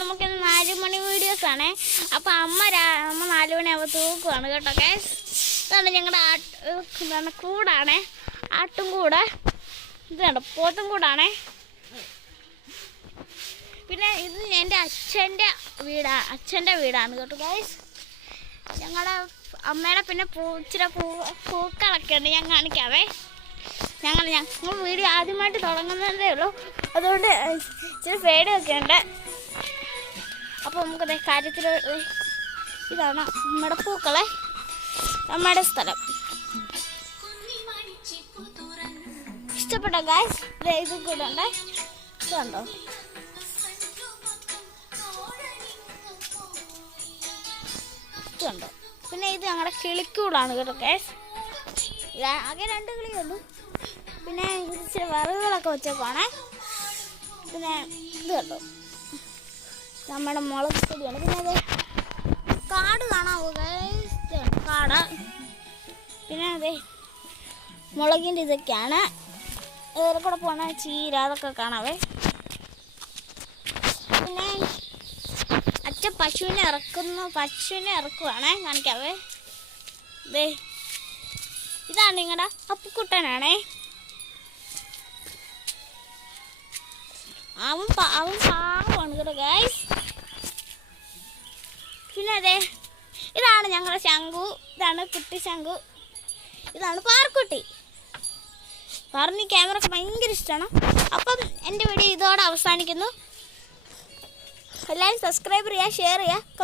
നമുക്കിന്ന് 4 മണി വീഡിയോസാണേ. അപ്പോൾ അമ്മ 4 മണിയാകുമ്പോൾ തൂക്കുവാണ് കേട്ടോ ഗൈസ്. ഇതാണ് ഞങ്ങളുടെ കൂടാണേ, ആട്ടും കൂട്. ഇത് കണ്ടോ, പോത്തും കൂടാണേ. പിന്നെ ഇത് എൻ്റെ അച്ഛൻ്റെ വീടാണ് കേട്ടോ ഗൈസ്. ഞങ്ങളുടെ അമ്മയുടെ പിന്നെ ഇച്ചിരി പൂക്കളൊക്കെ ഉണ്ട്, ഞാൻ കാണിക്കാവേ. ഞങ്ങൾ വീഡിയോ ആദ്യമായിട്ട് തുടങ്ങുന്നതേ ഉള്ളൂ, അതുകൊണ്ട് ഇച്ചിരി പേടിയൊക്കെ ഉണ്ട്. അപ്പോൾ നമുക്കത് കാര്യത്തിൽ ഇതാണ് നമ്മുടെ പൂക്കളെ, നമ്മുടെ സ്ഥലം. ഇഷ്ടപ്പെട്ടോ ഗൈസ്? ഇത് കൂടെ ഉണ്ട്, ഇതുണ്ടോ? ഇതുണ്ടോ? പിന്നെ ഇത് ഞങ്ങളുടെ കിളിക്കൂടാണ് കേട്ടോ ഗൈസ്. ആകെ 2 കിളിയുള്ളൂ. പിന്നെ ഇത് ഇച്ചിരി വിറകുകളൊക്കെ വെച്ചേക്കാണേ. പിന്നെ ഇത് കണ്ടോ, നമ്മുടെ മുളക് ചെടിയാണ്. പിന്നെ അത് കാട് കാണാവോ ഗൈസ്? കാട്. പിന്നെ അതെ മുളകിൻ്റെ ഇതൊക്കെയാണ്. ഏറെ കൂടെ പോണ ചീര അതൊക്കെ കാണാവേ. പിന്നെ അച്ഛൻ പശുവിനെ ഇറക്കുവാണേ, കാണിക്കാവേ. ദേ ഇതാണ് നിങ്ങളുടെ അപ്പുക്കുട്ടനാണേ. അവൻ പാവമാണ് കേട്ടോ ഗൈസ്. പിന്നെ അതെ ഇതാണ് ഞങ്ങളുടെ ശംഖു, ഇതാണ് കുട്ടി ശംഖു, ഇതാണ് പാർക്കുട്ടി. പറഞ്ഞ് ക്യാമറ ഭയങ്കര ഇഷ്ടമാണ്. അപ്പം എൻ്റെ വീഡിയോ ഇതോടെ അവസാനിക്കുന്നു. എല്ലാവരും സബ്സ്ക്രൈബ് ചെയ്യുക, ഷെയർ ചെയ്യുക,